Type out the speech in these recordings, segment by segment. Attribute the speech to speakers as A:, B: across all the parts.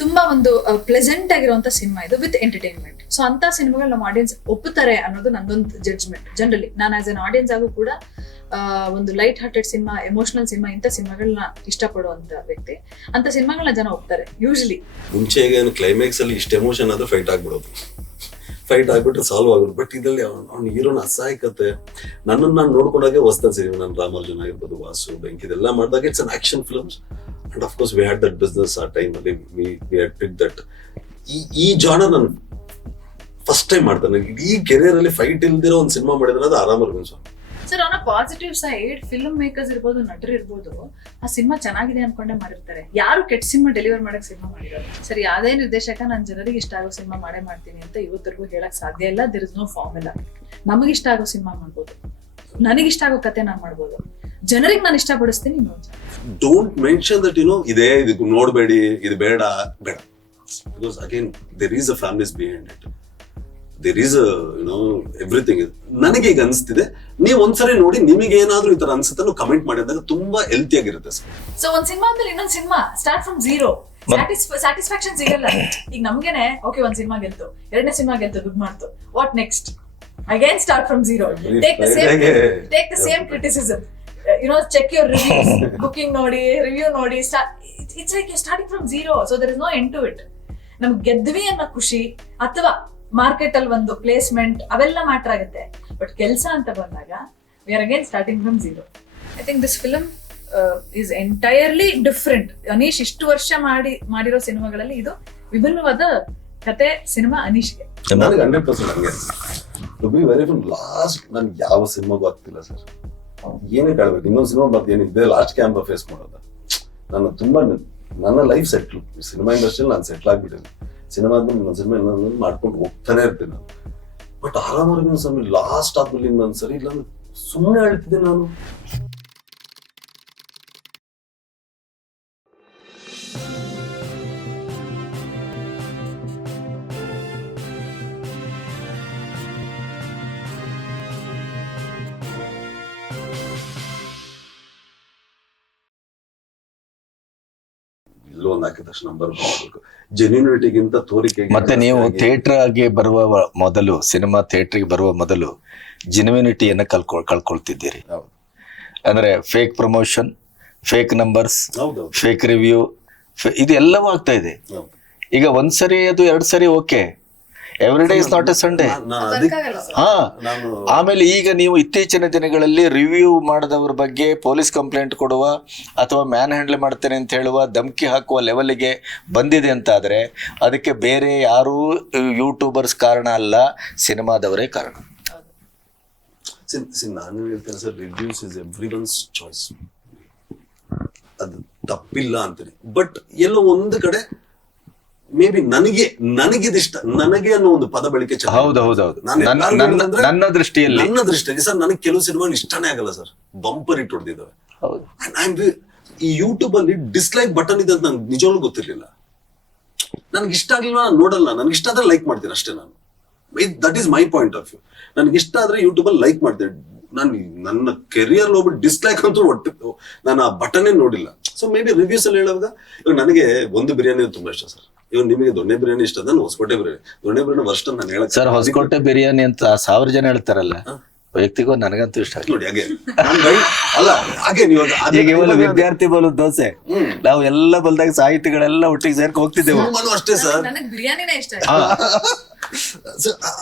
A: ತುಂಬಾ ಒಂದು ಪ್ಲೆಸೆಂಟ್ ಆಗಿರುವಂತ ಸಿನಿಮಾ ಇದು ವಿತ್ ಎಂಟರ್ಟೈನ್ಮೆಂಟ್ ಸೊ ಅಂತ ಸಿನಿಮಾಗಳು ನಮ್ಮ ಆಡಿಯನ್ಸ್ ಒಪ್ಪುತ್ತಾರೆ ಅನ್ನೋದು ನಂದೊಂದು ಜಡ್ಜ್ಮೆಂಟ್ ಜನರಲಿ ನಾನು ಆಸ್ ಅನ್ ಆಡಿಯನ್ಸ್ ಆಗು ಕೂಡ ಒಂದು light hearted cinema emotional cinema ಇಂಥ ಸಿನಿಮಾಗಳನ್ನ ಇಷ್ಟಪಡುವಂತ ವ್ಯಕ್ತಿ. ಅಂತ ಸಿನಿಮಾಗಳನ್ನ ಜನ ಒಪ್ತಾರೆ ಯೂಶಲಿ
B: ಮುಂಚೆ ಕ್ಲೈಮ್ಯಾಕ್ಸ್ ಅಲ್ಲಿ ಇಷ್ಟ ಎಮೋಷನ್ ಆದ್ರೆ ಫೈಟ್ ಆಗ್ಬಿಡೋದು. ಫೈಟ್ ಆಗ್ಬಿಟ್ರೆ ಸಾಲ್ವ್ ಆಗೋದು. ಬಟ್ ಇದರಲ್ಲಿ ಅವ್ನ ಹೀರೋನ ಅಸಹಾಯಕತೆ, ನನ್ನನ್ನು ನಾನು ನೋಡ್ಕೊಂಡಾಗೆ ಹೊಸ್ದ ಸಿನಿಮಾ ನಾನು ರಾಮಾರ್ಜುನ್ ಆಗಿರ್ಬೋದು, ವಾಸು, ಬೆಂಕಿ, ಇದೆಲ್ಲ ಮಾಡಿದಾಗ it's an action films and of course we had that business ಆ ಟೈಮ್ ಅಲ್ಲಿ. We we had pick that ಈ ಈ ಜಾಣ ನಾನು ಫಸ್ಟ್ ಟೈಮ್ ಮಾಡ್ತಾನೆ ಇಡೀ ಕೆರಿಯರ್ ಅಲ್ಲಿ ಫೈಟ್ ಇಲ್ದಿರೋ ಒಂದು ಸಿನಿಮಾ ಮಾಡಿದ್ರೆ ಅದು ಆರಾಮ ಸ್ವಾಮಿ.
A: ಸರ್ ಅವನ ಪಾಸಿಟಿವ್ ಸೈಡ್ ಫಿಲ್ಮ್ ಮೇಕರ್ಸ್ ಇರ್ಬೋದು, ನಟರು ಇರ್ಬೋದು, ಆ ಸಿನಿಮಾ ಚೆನ್ನಾಗಿದೆ ಅನ್ಕೊಂಡೆ ಮಾಡಿರ್ತಾರೆ. ಯಾರು ಕೆಟ್ಟ ಸಿನಿಮಾ ಡೆಲಿವರ್ ಮಾಡಕ್ ಸಿನಿಮಾ ಮಾಡಿರೋದು ಸರ್ ಯಾವುದೇ ನಿರ್ದೇಶಕ ನಾನು ಜನರಿಗೆ ಇಷ್ಟ ಆಗೋ ಸಿನಿಮಾ ಮಾಡೇ ಮಾಡ್ತೀನಿ ಅಂತ ಇವತ್ತರೆಗೂ ಹೇಳಕ್ ಸಾಧ್ಯ ಇಲ್ಲ. ದಿರ್ ಇಸ್ ನೋ ಫಾರ್ಮುಲಾ ನಮಗೆ ಇಷ್ಟ ಆಗೋ ಸಿನಿಮಾ ಮಾಡ್ಬೋದು. ಇಷ್ಟ ಆಗೋ ಕತೆ ನಾನು ಮಾಡ್ಬೋದು. ಜನರಿಗೆ ನಾನು ಇಷ್ಟಪಡಿಸ್ತೀನಿ
B: don't mention that you know ಇದೇ ಇದಕ್ಕೆ ನೋಡಬೇಡಿ, ಇದು ಬೇಡ ಬೇಡ. Because again there is a families behind it there is you know everything ನನಗೆ ಈಗ ಅನಿಸ್ತಿದೆ. ನೀವು ಒಂದ್ಸರಿ ನೋಡಿ ನಿಮಗೆ ಏನಾದ್ರೂ ಈ ತರ ಅನ್ಸುತ್ತೆ ಕಮೆಂಟ್ ಮಾಡಿದಾಗ ತುಂಬಾ ಹೆಲ್ತಿ ಆಗಿರುತ್ತೆ ಸರ್.
A: ಸೊ ಒಂದ್ ಸಿನಿಮಾ ಅಂದ್ರೆ ಇನ್ನೊಂದ್ cinema start from zero satisfaction ಸಿಗಲ್ಲ. ಈಗ ನಮ್ಗೆನೆ ಓಕೆ ಒಂದ್ ಸಿನಿಮಾ ಗೆಲ್ತು. ಎರಡನೇ ಸಿನಿಮಾ ಗೆಲ್ತು ದುಡ್ಡು ಮಾಡ್ತು. What next again start from zero take the same. Take the same criticism you know check your reviews booking ನೋಡಿ ರಿವ್ಯೂ ನೋಡಿ it's like starting from zero so there is no end to it ನಮ್ಗೆ ಗೆದ್ವಿ ಅನ್ನೋ ಖುಷಿ ಅಥವಾ market ಅಲ್ಲಿ ಒಂದು placement ಅವೆಲ್ಲ ಮ್ಯಾಟರ್ ಆಗುತ್ತೆ. ಬಟ್ ಕೆಲಸ ಅಂತ ಬಂದಾಗ we are again starting from zero I think this film is entirely different Anish ಇಷ್ಟು ವರ್ಷ ಮಾಡಿ ಮಾಡಿರೋ ಸಿನಿಮಾಗಳಲ್ಲಿ ಇದು ವಿಭಿನ್ನವಾದ ಕತೆ ಸಿನಿಮಾ ಅನೀಶ್ಗೆ.
B: ನನಗೆ ಹಂಡ್ರೆಡ್ ಪರ್ಸೆಂಟ್ ಹಂಗೆ to be very fun last ನನ್ಗೆ ಯಾವ ಸಿನಿಮಾಗೂ ಆಗ್ತಿಲ್ಲ ಸರ್ ಏನೇ ಕಾಡ್ಬೇಕು ಇನ್ನೊಂದು ಸಿನಿಮಾ ಮತ್ತೆ ಏನಿದೆ ಲಾಸ್ಟ್ ಕ್ಯಾಂಪ ಫೇಸ್ ಮಾಡೋದು. ನಾನು ತುಂಬಾ ನನ್ನ ಲೈಫ್ ಸೆಟ್ಲ್ ಸಿನಿಮಾ ಇಂಡಸ್ಟ್ರಿಯಲ್ಲಿ ನಾನು ಸೆಟ್ಲ್ ಆಗ್ಬಿಟ್ಟಿದ್ದೀನಿ. ಸಿನಿಮಾ ಬಂದು ನನ್ನ ಸಿನಿಮಾ ಇನ್ನೊಂದು ಮಾಡ್ಕೊಂಡು ಹೋಗ್ತಾನೆ ಇರ್ತೀನಿ ನಾನು. ಬಟ್ ಆರಾಮಾಗಿ ಸ್ವಾಮಿ ಲಾಸ್ಟ್ ಆದ್ಮೇಲೆ ಇನ್ನೊಂದ್ಸರಿ ಇಲ್ಲ ಸುಮ್ಮನೆ ಹೇಳ್ತಿದ್ದೆ ನಾನು. ತಕ್ಷಣ ಬರ್ಬೇಕು ಜೆನ್ಯೂನಿಟಿಗಿಂತ ತೋರಿಕೆ
C: ಮತ್ತೆ ನೀವು ಥಿಯೇಟರ್ ಆಗಿ ಬರುವ ಮೊದಲು ಸಿನಿಮಾ ಥಿಯೇಟರ್ಗೆ ಬರುವ ಮೊದಲು ಜೆನ್ಯುನಿಟಿಯನ್ನು ಕಲ್ಕೊ ಕಳ್ಕೊಳ್ತಿದ್ದೀರಿ. ಅಂದ್ರೆ fake promotion fake numbers fake review ಇದು ಎಲ್ಲವೂ ಆಗ್ತಾ ಇದೆ. ಈಗ ಒಂದ್ಸರಿ ಅದು ಎರಡ್ ಸರಿ okay. Every day is not a Sunday ಹಾ.
B: ನಾನು
C: ಆಮೇಲೆ ಈಗ ನೀವು ಇತ್ತೀಚಿನ ದಿನಗಳಲ್ಲಿ ರಿವ್ಯೂ ಮಾಡಿದವ್ರ ಬಗ್ಗೆ ಪೊಲೀಸ್ ಕಂಪ್ಲೇಂಟ್ ಕೊಡುವ ಅಥವಾ ಮ್ಯಾನ್ ಹ್ಯಾಂಡಲ್ ಮಾಡ್ತೇನೆ ಅಂತ ಹೇಳುವ ಧಮಕಿ ಹಾಕುವ ಲೆವೆಲ್ಗೆ ಬಂದಿದೆ ಅಂತ ಆದ್ರೆ ಅದಕ್ಕೆ ಬೇರೆ ಯಾರೂ ಯೂಟ್ಯೂಬರ್ಸ್ ಕಾರಣ ಅಲ್ಲ ಸಿನಿಮಾದವರೇ ಕಾರಣ.
B: ಸಿ- ಸಿ, ನಾನು ಹೇಳ್ತೇನೆ sir reviews is everyone's choice ಅದು ತಪ್ಪಿಲ್ಲ ಅಂತೀನಿ. ಬಟ್ ಎಲ್ಲೋ ಒಂದು ಕಡೆ ಮೇ ಬಿ ನನಗೆ ನನಗಿದಿಷ್ಟ ನನಗೆ ಅನ್ನೋ ಒಂದು ಪದ ಬಳಕೆ ಚೆನ್ನಾಗಿದೆ.
C: ಹೌದು ಹೌದು ಹೌದು.
B: ನಾನು
C: ನನ್ನ ದೃಷ್ಟಿಯಲ್ಲಿ.
B: ನನ್ನ ದೃಷ್ಟಿಯಲ್ಲಿ ಸರ್ ನನಗೆ ಕೆಲವು ಸಿನಿಮಾ ಇಷ್ಟನೇ ಆಗಲ್ಲ ಸರ್. ಬಂಪರ್ ಇಟ್ಟು ಹೊಡೆದಿದ್ದಾವೆ.
C: ಹೌದು.
B: ಈ ಯೂಟ್ಯೂಬ್ ಅಲ್ಲಿ ಡಿಸ್ಲೈಕ್ ಬಟನ್ ಇದೆ ಅಂತ ನಂಗೆ ನಿಜವಾಗ್ಲೂ ಗೊತ್ತಿರ್ಲಿಲ್ಲ. ನನ್ಗೆ ಇಷ್ಟ ಆಗ್ಲಿಲ್ಲ ನಾನು ನೋಡಲ್ಲ. ನನ್ಗೆ ಇಷ್ಟ ಆದ್ರೆ ಲೈಕ್ ಮಾಡ್ತೀನಿ ಅಷ್ಟೇ ನಾನು. That is my point of view ನನ್ಗೆ ಇಷ್ಟ ಆದ್ರೆ ಯೂಟ್ಯೂಬ್ ಅಲ್ಲಿ ಲೈಕ್ ಮಾಡ್ತೀನಿ ನಾನು ನನ್ನ ಕೆರಿಯರ್ ಹೋಗ್ಬಿಟ್ಟು ಡಿಸ್ಲೈಕ್ ಅಂತೂ ಒಟ್ಟು ನಾನು ಆ ಬಟನೇ ನೋಡಿಲ್ಲ. ಸೊ ಮೇ ಬಿ ರಿವ್ಯೂಸ್ ಅಲ್ಲಿ ಹೇಳುವಾಗ ಇವಾಗ ನನಗೆ ಒಂದು ಬಿರಿಯಾನಿ ತುಂಬಾ ಇಷ್ಟ ಸರ್. ಇವಾಗ ನಿಮಗೆ ದೊಣ್ಣೆ ಬಿರಿಯಾನಿ ಇಷ್ಟ ಅದನ್ನ ಹೊಸಕೋಟೆ ಬಿರಿಯಾನಿ. ದೊಣ್ಣೆ ಬಿರಿಯಾನಿ ವರ್ಷ ನಾನು ಹೇಳಕ್
C: ಸರ್ ಹೊಸಕೋಟೆ ಬಿರಿಯಾನಿ ಅಂತ ಸಾವಿರ ಜನ ಹೇಳ್ತಾರಲ್ಲ ವೈಯಕ್ತಿಕ ನನಗಂತೂ ಇಷ್ಟ
B: ನೋಡಿ ಹಾಗೆ. ಅಲ್ಲ ಹಾಗೆ ನೀವು
C: ಈಗ ಇವಾಗ ವಿದ್ಯಾರ್ಥಿ ಬಲು ದೋಸೆ.
B: ಹ್ಮ್.
C: ನಾವು ಎಲ್ಲ ಬಲ್ದಾಗ ಸಾಹಿತಿಗಳೆಲ್ಲ ಒಟ್ಟಿಗೆ ಸೇರ್ಕ ಹೋಗ್ತಿದ್ದೇವೆ.
B: ಅಷ್ಟೇ ಸರ್
A: ನನಗೆ ಬಿರಿಯಾನಿನೇ ಇಷ್ಟ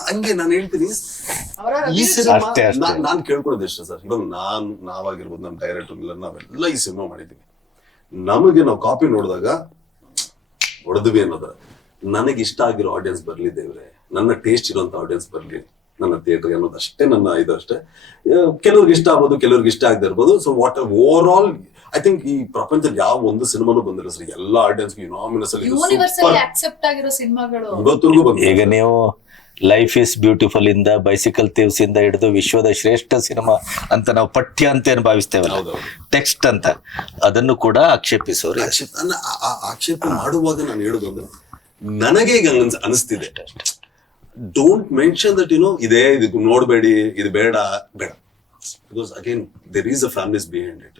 B: ಹಂಗೆ ನಾನು ಹೇಳ್ತೀನಿ. ಈ ಸಿನಿಮಾ
C: ನಾನು ಅಷ್ಟೇ.
B: ನಾನ್- ನಾನ್ ಕೇಳ್ಕೊಳ್ಳೋದು ಇಷ್ಟ ಸರ್ ಇವಾಗ ನಾನ್ ನಾವಾಗಿರ್ಬೋದು ನಮ್ಮ ಡೈರೆಕ್ಟರ್ ಇಲ್ಲ ನಾವೆಲ್ಲ ಈ ಸಿನಿಮಾ ಮಾಡಿದ್ವಿ ನಮಗೆ ನಾವು ಕಾಪಿ ನೋಡಿದಾಗ ಹೊಡೆದ್ವಿ ಅನ್ನೋದು. ನನಗೆ ಇಷ್ಟ ಆಗಿರೋ ಆಡಿಯನ್ಸ್ ಬರ್ಲಿ ದೇವ್ರೆ. ನನ್ನ ಟೇಸ್ಟ್ ಇರುವಂತ ಆಡಿಯನ್ಸ್ ಬರ್ಲಿ ನನ್ನ ಥಿಯೇಟರ್ ಅನ್ನೋದು ಅಷ್ಟೇ ನನ್ನ ಇದು ಅಷ್ಟೇ. ಕೆಲವ್ರಿಗೆ ಇಷ್ಟ ಆಗ್ಬೋದು ಕೆಲವ್ರಿಗೆ ಇಷ್ಟ ಆಗದೆ ಇರ್ಬೋದು. So what overall I think ಈ ಪ್ರಪಂಚದಲ್ಲಿ ಯಾವ ಒಂದು ಸಿನಿಮಾನು ಬಂದಿಲ್ಲ ಸರ್. ಎಲ್ಲ ಆಡಿಯನ್ಸ್ ಯುನಾಮಿನಸ್ ಅಲ್ಲಿ
A: ಯೂನಿವರ್ಸಲಿ ಅಕ್ಸೆಪ್ಟ್ ಆಗಿರೋ ಸಿನಿಮಾಗಳು.
B: ಇವತ್ತರೆಗೂ ಬಂದಿಲ್ಲ
C: ಈಗ ನೀವು ಲೈಫ್ ಇಸ್ ಬ್ಯೂಟಿಫುಲ್ ಇಂದ ಬೈಸಿಕಲ್ ಥೀವ್ಸ್ ಇಂದ ಹಿಡಿದು ವಿಶ್ವದ ಶ್ರೇಷ್ಠ ಸಿನಿಮಾ ಅಂತ ನಾವು ಪಠ್ಯ ಅಂತ ಏನು ಭಾವಿಸ್ತೇವಲ್ಲ ಟೆಕ್ಸ್ಟ್ ಅಂತ. ಅದನ್ನು ಕೂಡ ಆಕ್ಷೇಪಿಸೋರು.
B: ಆಕ್ಷೇಪ ಮಾಡುವಾಗ ನಾನು ಹೇಳುದು ನನಗೆ ಈಗ ಅನಿಸ್ತಿದೆ. Don't mention that you know ಇದೇ ಇದು ನೋಡಬೇಡಿ ಇದು ಬೇಡ ಬೇಡ. Because again there is a families behind it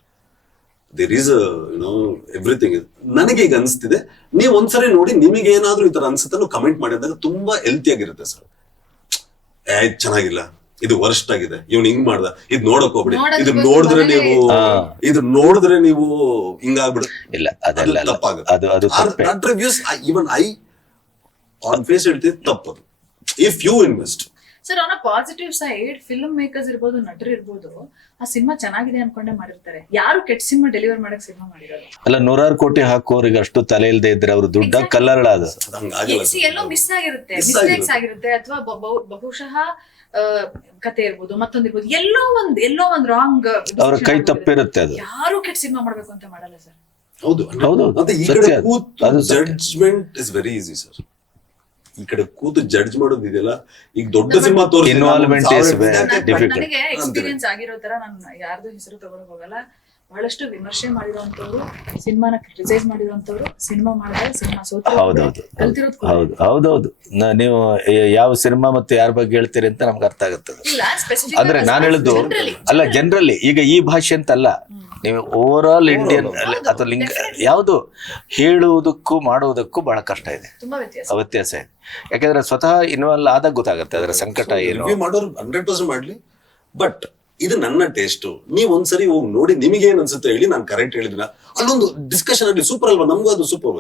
B: there is you know everything ನನಗೆ ಈಗ ಅನಿಸ್ತಿದೆ. ನೀವು ಒಂದ್ಸರಿ ನೋಡಿ ನಿಮಗೆ ಏನಾದ್ರೂ ಈ ತರ ಅನ್ಸುತ್ತೆ ಕಮೆಂಟ್ ಮಾಡಿದಾಗ ತುಂಬಾ ಹೆಲ್ತಿ ಆಗಿರುತ್ತೆ ಸರ್. ಏ ಇದ್ ಚೆನ್ನಾಗಿಲ್ಲ. ಇದು ವರ್ಸ್ಟ್ ಆಗಿದೆ. ಇವ್ನು ಹಿಂಗ್ ಮಾಡ್ದ. ಇದ್ ನೋಡಕ್ ಹೋಗ್ಬಿಡಿ. ಇದು ನೋಡಿದ್ರೆ ನೀವು. ಇದು ನೋಡಿದ್ರೆ ನೀವು ಹಿಂಗಾಗ್ಬಿಡು
C: ಇಲ್ಲ ಅದೆಲ್ಲ ಅಲ್ಲ.
B: ತಪ್ಪಾಗುತ್ತೆ.
C: ಅದು ಅದು ತಪ್ಪೇ.
B: That even I on face ಹೇಳ್ತೀನಿ ತಪ್ಪದು. ಇಫ್ ಯು ಇನ್ವೆಸ್ಟ್
A: ಸರ್ ಅವನ ಪಾಸಿಟಿವ್ ಸೈಡ್ ಫಿಲ್ಮ್ ಮೇಕರ್ಸ್ ಇರ್ಬೋದು ನಟರು ಇರ್ಬೋದು ಆ ಸಿನಿಮಾ ಚೆನ್ನಾಗಿದೆ ಅನ್ಕೊಂಡೆ ಮಾಡಿರ್ತಾರೆ. ಯಾರು ಕೆಟ್ಟ ಸಿನಿಮಾ ಡೆಲಿವರ್ ಮಾಡಕ್ ಸಿನಿಮಾ ಮಾಡಿರೋದು
C: ಅಲ್ಲ ನೂರಾರು ಕೋಟಿ ಹಾಕೋರಿಗೆ ಅಷ್ಟು ತಲೆ ಇಲ್ಲದೆ ಇದ್ರೆ ಅವ್ರು ದುಡ್ಡ ಕಲರ್ ಅದು.
A: ಎಲ್ಲೋ ಮಿಸ್ ಆಗಿರುತ್ತೆ. ಮಿಸ್ಟೇಕ್ಸ್
B: ಆಗಿರುತ್ತೆ.
A: ಅಥವಾ ಬಹುಶಃ ಆ, ಕತೆ ಇರ್ಬೋದು ಮತ್ತೊಂದಿರ್ಬೋದು ಎಲ್ಲೋ ಒಂದ್ ಎಲ್ಲೋ ಒಂದ್ ರಾಂಗ್
C: ಅವ್ರ ಕೈ ತಪ್ಪಿರುತ್ತೆ ಅದು.
A: ಯಾರು ಕೆಟ್ಟ ಸಿನಿಮಾ ಮಾಡ್ಬೇಕು ಅಂತ ಮಾಡಲ್ಲ ಸರ್.
B: ಹೌದು
C: ಹೌದು.
B: Judgement is very easy sir ಈ ಕಡೆ ಕೂತು ಜಡ್ಜ್ ಮಾಡೋದು ಇದೆಯಲ್ಲ? ಈಗ ದೊಡ್ಡ ಸಿನಿಮಾ ತೋರಿಸಿ
C: ಇನ್ವಾಲ್ವ್ಮೆಂಟ್ is very
A: ನನಗೆ. ಎಕ್ಸ್ಪೀರಿಯನ್ಸ್ ಆಗಿರೋ ತರ ನಾನು ಯಾರ್ದು ಹೆಸರು ತಗೊಳಕ್ ಹೋಗಲ್ಲ. ಬಹಳಷ್ಟು ವಿಮರ್ಶೆ ಮಾಡಿರುವಂತವ್ರು ಸಿನಿಮಾನ ಕ್ರಿಟಿಸೈಸ್ ಮಾಡಿರುವಂತವ್ರು ಸಿನಿಮಾ ಮಾಡಿದ್ರೆ ಸಿನಿಮಾ ಸೋತು
C: ಹೌದೌದು.
A: ಕಲ್ತಿರೋದು
C: ಹೌದು ಹೌದೌದು. ನೀವು ಯಾವ ಸಿನಿಮಾ ಮತ್ತೆ ಯಾರ ಬಗ್ಗೆ ಹೇಳ್ತೀರಿ ಅಂತ ನಮ್ಗೆ ಅರ್ಥ ಆಗುತ್ತೆ ಅದು.
A: ಇಲ್ಲ
C: ಅಂದ್ರೆ ನಾನು ಹೇಳಿದ್ದು ಅಲ್ಲ ಜನರಲಿ ಈಗ ಈ ಭಾಷೆ ಅಂತಲ್ಲ. ನೀವು ಓವರ್ ಆಲ್ ಇಂಡಿಯನ್ ಅಥವಾ ಲಿಂಕ್ ಯಾವುದು ಹೇಳುವುದಕ್ಕೂ ಮಾಡುವುದಕ್ಕೂ ಬಹಳ ಕಷ್ಟ ಇದೆ.
A: ವ್ಯತ್ಯಾಸ.
C: ಇದೆ. ಯಾಕಂದ್ರೆ ಸ್ವತಃ ಇನ್ವಾಲ್ವ್ ಆದಾಗ ಗೊತ್ತಾಗುತ್ತೆ ಅದರ ಸಂಕಟ ಏನು?
B: ರಿವ್ಯೂ ಮಾಡೋರು ಹಂಡ್ರೆಡ್ ಪರ್ಸೆಂಟ್ ಮಾಡ್ಲಿ. ಬಟ್ ಇದು ನನ್ನ ಟೇಸ್ಟ್ ನೀವು ಒಂದ್ಸರಿ ಹೋಗಿ ನೋಡಿ ನಿಮಗೆ ಏನ್ ಅನ್ಸುತ್ತೆ ಹೇಳಿ ನಾನು ಕರೆಕ್ಟ್ ಹೇಳಿದಿನ ಅಲ್ಲೊಂದು ಡಿಸ್ಕಷನ್ ಅಲ್ಲಿ ಸೂಪರ್ ಅಲ್ವಾ? ನಮಗೂ ಅದು super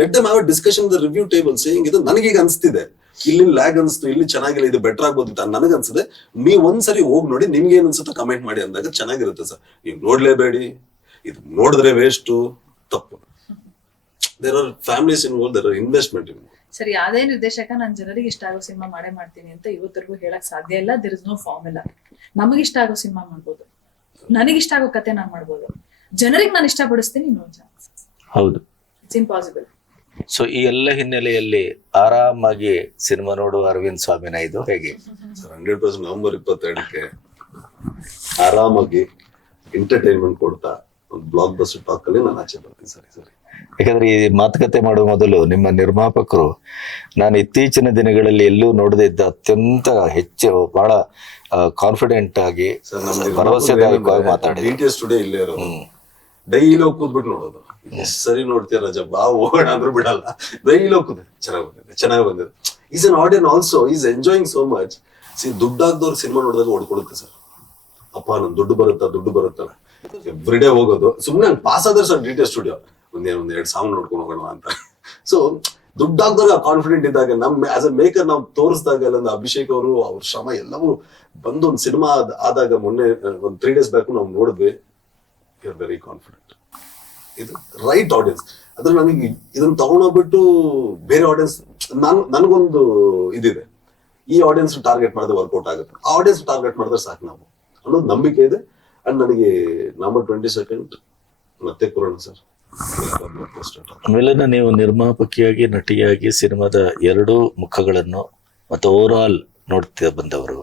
B: let them have discussion the review table saying ಇದು ನನಗೀಗ ಅನ್ಸ್ತಿದೆ. ಇಲ್ಲಿ ಲ್ಯಾಗ್ ಅನ್ಸ್ತು ಇಲ್ಲಿ ಚೆನ್ನಾಗಿಲ್ಲ ಇದು ಬೆಟರ್ ಆಗ್ಬೋದು ಅಂತ ನನಗೆ ಅನ್ಸುತ್ತೆ ನೀವ್ ಒಂದ್ಸರಿ ಹೋಗಿ ನೋಡಿ ನಿಮ್ಗೆ ಏನ್ ಅನ್ಸುತ್ತೆ ಕಮೆಂಟ್ ಮಾಡಿ ಅಂದಾಗ ಚೆನ್ನಾಗಿರುತ್ತೆ ಸರ್. ನೀವು ನೋಡ್ಲೇಬೇಡಿ. ಇದು ನೋಡಿದ್ರೆ ವೇಸ್ಟ್ ತಪ್ಪು. There are families involve there are investment involve
A: ಸರಿ ಅದೇ ನಿರ್ದೇಶಕ ನಾನು ಜನರಿಗೆ ಇಷ್ಟ ಆಗೋ ಸಿನಿಮಾ ಮಾಡೇ ಮಾಡ್ತೀನಿ ಅಂತ ಇವತ್ತರೆಗೂ ಹೇಳಕ್ ಸಾಧ್ಯ ಇಲ್ಲ ದೇರ್ ಇಸ್ ನೋ ಫಾರ್ಮುಲಾ ನಮಗೆ ಇಷ್ಟ ಆಗೋ ಸಿನಿಮಾ ಮಾಡ್ಬೋದು. ನನಗೆ ಇಷ್ಟ ಆಗೋ ಕತೆ ನಾನು ಮಾಡ್ಬೋದು. ಜನರಿಗೆ ನಾನು ಇಷ್ಟಪಡಿಸ್ತೀನಿ ನೋ ಚಾನ್ಸ್
C: ಹೌದು.
A: ಇಟ್ಸ್ ಇಂಪಾಸಿಬಲ್
C: ಸೊ ಈ ಎಲ್ಲ ಹಿನ್ನೆಲೆಯಲ್ಲಿ ಆರಾಮಾಗಿ ಸಿನಿಮಾ ನೋಡುವ ಅರವಿಂದ್ ಸ್ವಾಮಿನ ಇದು ಹೇಗೆ?
B: ಸರ್ ಹಂಡ್ರೆಡ್ ಪರ್ಸೆಂಟ್ ನವೆಂಬರ್ ಇಪ್ಪತ್ತೆರಡಕ್ಕೆ ಆರಾಮಾಗಿ ಎಂಟರ್ಟೈನ್ಮೆಂಟ್ ಕೊಡ್ತಾ ಒಂದು ಬ್ಲಾಕ್ ಬಸ್ ಟಾಕ್ ಅಲ್ಲಿ ನಾನು ಆಚೆ ಬರ್ತೀನಿ ಸರಿ ಸರಿ.
C: ಯಾಕಂದ್ರೆ ಈ ಮಾತುಕತೆ ಮಾಡುವ ಮೊದಲು ನಿಮ್ಮ ನಿರ್ಮಾಪಕರು ನಾನು ಇತ್ತೀಚಿನ ದಿನಗಳಲ್ಲಿ ಎಲ್ಲೂ ನೋಡದೇ ಇದ್ದ ಅತ್ಯಂತ ಹೆಚ್ಚು ಬಹಳ ಕಾನ್ಫಿಡೆಂಟ್ ಆಗಿ
B: ಸರ್ ಮಾತಾಡಿ
C: ಭರವಸೆದಾಯಕವಾಗಿ ಮಾತಾಡಿದ್ರು
B: ಡಿ ಟಿ ಎಸ್ ಸ್ಟುಡಿಯೋ ಇಲ್ಲೇ ಇರೋದು ಡೈಲಿ ಹೋಗಿ ಕೂತ್ಬಿಟ್ಟು ನೋಡೋದು. ಎಷ್ಟ್ ಸರಿ ನೋಡ್ತೀಯ ರಜಾ, ಬಾ, ಹೋಗೋಣ ಅಂದ್ರೂ ಬಿಡಲ್ಲ. ರೈಲ್ ಚೆನ್ನಾಗಿ ಬಂದಿದೆ ಚೆನ್ನಾಗಿ ಬಂದಿದೆ. Is an audience also is enjoying so much C ದುಡ್ಡಾಗ್ದವ್ರು ಸಿನಿಮಾ ನೋಡಿದಾಗ ಓಡ್ಕೊಡುತ್ತೆ ಸರ್. ಅಪ್ಪ, ನನ್ ದುಡ್ಡು ಬರುತ್ತಾ ದುಡ್ಡು ಬರುತ್ತಾ? ಎವ್ರಿ ಡೇ ಹೋಗೋದು. ಸುಮ್ನೆ ಪಾಸ್ ಆದ್ರೆ ಸರ್ ಡಿ ಸ್ಟುಡಿಯೋ ಒಂದೇ, ಒಂದ್ ಎರಡು ಸಾಂಗ್ ನೋಡ್ಕೊಂಡು ಹೋಗೋಣ ಅಂತ. ಸೊ ದುಡ್ಡಾಗ್ದಾಗ ಕಾನ್ಫಿಡೆಂಟ್ ಇದ್ದಾಗ, ನಮ್ ಆಸ್ ಅ ಮೇಕರ್ ನಾವು ತೋರಿಸಿದಾಗ ಅಲ್ಲ ಅಭಿಷೇಕ್ ಅವರು, ಅವ್ರ ಶ್ರಮ ಎಲ್ಲವೂ ಬಂದು ಒಂದು ಸಿನಿಮಾ ಆದಾಗ ಮೊನ್ನೆ ಒಂದು ತ್ರೀ ಡೇಸ್ ಬ್ಯಾಕ್ ನಾವು ನೋಡಿದ್ವಿ. ಯು ಆರ್ ವೆರಿ ಕಾನ್ಫಿಡೆಂಟ್ ಇದು ರೈಟ್ ಆಡಿಯನ್ಸ್ ಅದ್ರ ನನಗೆ ಇದನ್ನ ತಗೊಂಡೋಗ್ಬಿಟ್ಟು ಬೇರೆ ಆಡಿಯನ್ಸ್ ನನ್, ನನಗೊಂದು ಇದಿದೆ. ಈ ಆಡಿಯನ್ಸ್ ಟಾರ್ಗೆಟ್ ಮಾಡಿದ್ರೆ ವರ್ಕೌಟ್ ಆಗುತ್ತೆ. ಆಡಿಯನ್ಸ್ ಟಾರ್ಗೆಟ್ ಮಾಡಿದ್ರೆ ಸಾಕು ನಾವು. ಅನ್ನೋದು ನಂಬಿಕೆ ಇದೆ. ಅಂಡ್ ನನಗೆ ನವಂಬರ್ ಟ್ವೆಂಟಿ ಸೆಕೆಂಡ್ ಮತ್ತೆ ಕೊರೋಣ ಸರ್
C: ಆಮೇಲೆ ನೀವು ನಿರ್ಮಾಪಕಿಯಾಗಿ, ನಟಿಯಾಗಿ ಸಿನಿಮಾದ ಎರಡೂ ಮುಖಗಳನ್ನು ಮತ್ತು ಓವರ್ ಆಲ್ ನೋಡ್ತಾ ಬಂದವರು.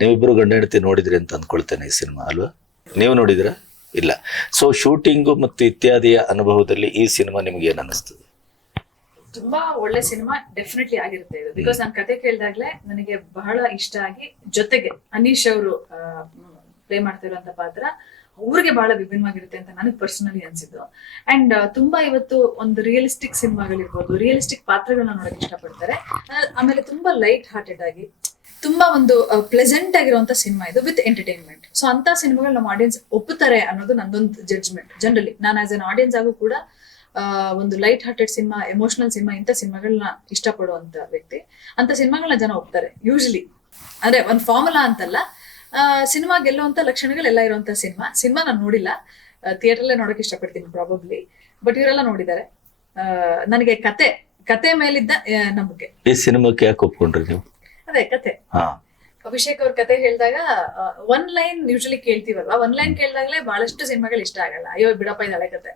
C: ನೀವಿಬ್ಬರು ಗಂಡ ಹೆಂಡತಿ ನೋಡಿದ್ರಿ ಅಂತ ಅಂದ್ಕೊಳ್ತೇನೆ ಈ ಸಿನಿಮಾ, ಅಲ್ವಾ? ನೀವು ನೋಡಿದ್ರ ಇಲ್ಲ. ಸೊ ಶೂಟಿಂಗು ಮತ್ತು ಇತ್ಯಾದಿಯ ಅನುಭವದಲ್ಲಿ ಈ ಸಿನಿಮಾ ನಿಮ್ಗೆ ಏನ್ ಅನಿಸ್ತದೆ
A: ತುಂಬಾ ಒಳ್ಳೆ ಸಿನಿಮಾ ಡೆಫಿನೆಟ್ಲಿ ಆಗಿರುತ್ತೆ ಇದು. ಬಿಕಾಸ್ ನಾನು ಕತೆ ಕೇಳಿದಾಗ್ಲೇ ನನಗೆ ಬಹಳ ಇಷ್ಟ ಆಗಿ ಜೊತೆಗೆ ಅನೀಶ್ ಅವರು ಪ್ಲೇ ಮಾಡ್ತಿರುವಂತ ಪಾತ್ರ ಅವ್ರಿಗೆ ಬಹಳ ವಿಭಿನ್ನವಾಗಿರುತ್ತೆ ಅಂತ ನನಗೆ ಪರ್ಸನಲಿ ಅನ್ಸಿದ್ದು. ಅಂಡ್ ತುಂಬಾ ಇವತ್ತು ಒಂದು ರಿಯಲಿಸ್ಟಿಕ್ ಸಿನಿಮಾಗಳಿರ್ಬೋದು ರಿಯಲಿಸ್ಟಿಕ್ ಪಾತ್ರಗಳನ್ನ ನೋಡಕ್ ಇಷ್ಟಪಡ್ತಾರೆ. ಆಮೇಲೆ ತುಂಬಾ ಲೈಟ್ ಹಾರ್ಟೆಡ್ ಆಗಿ ತುಂಬಾ ಒಂದು ಪ್ಲೆಸೆಂಟ್ ಆಗಿರುವಂತ ಸಿನಿಮಾ ಇದು ವಿತ್ ಎಂಟರ್ಟೈನ್ಮೆಂಟ್ ಸೊ ಅಂತ ಸಿನಿಮಾಗಳು ನಮ್ಮ ಆಡಿಯನ್ಸ್ ಒಪ್ಪುತ್ತಾರೆ ಅನ್ನೋದು ನಂದೊಂದು ಜಡ್ಜ್ಮೆಂಟ್ ಜನರಲಿ ನಾನು ಆಸ್ ಅನ್ ಆಡಿಯನ್ಸ್ ಆಗು ಕೂಡ ಒಂದು light hearted cinema emotional cinema ಇಂಥ ಸಿನಿಮಾಗಳನ್ನ ಇಷ್ಟಪಡುವಂತ ವ್ಯಕ್ತಿ. ಅಂತ ಸಿನಿಮಾಗಳನ್ನ ಜನ ಒಪ್ತಾರೆ ಯೂಶಲಿ ಅಂದ್ರೆ ಒಂದು ಫಾರ್ಮುಲಾ ಅಂತಲ್ಲ ಸಿನಿಮಾ ಗೆಲ್ಲುವಂತ ಲಕ್ಷಣಗಳೆಲ್ಲ ಇರುವಂತ ಸಿನಿಮಾ ಸಿನಿಮಾ ನಾನು ನೋಡಿಲ್ಲ. ಥಿಯೇಟರ್ಲ್ಲೇ ನೋಡಕ್ ಇಷ್ಟಪಡ್ತೀನಿ ಪ್ರಾಬಬ್ಲಿ ಬಟ್ ಇವರೆಲ್ಲ ನೋಡಿದ್ದಾರೆ. ನನಗೆ ಕತೆ ಕತೆ ಮೇಲಿದ್ದ ನಮಗೆ
C: ಈ ಸಿನಿಮಾಕ್ಕೆ ಯಾಕೆ ಒಪ್ಕೊಂಡ್ರಿ ನೀವು?
A: ಅದೇ ಕತೆ. ಅಭಿಷೇಕ್ ಅವ್ರ ಕತೆ ಹೇಳಿದಾಗ ಒನ್ ಲೈನ್ ಯೂಶಲಿ ಕೇಳ್ತೀವಲ್ವಾ? ಒನ್ ಲೈನ್ ಕೇಳಿದಾಗಲೇ ಬಹಳಷ್ಟು ಸಿನಿಮಾಗಳು ಇಷ್ಟ ಆಗಲ್ಲ. ಅಯ್ಯೋ ಬಿಡಪ್ಪ ಇದು ಹಳೆ ಕತೆ.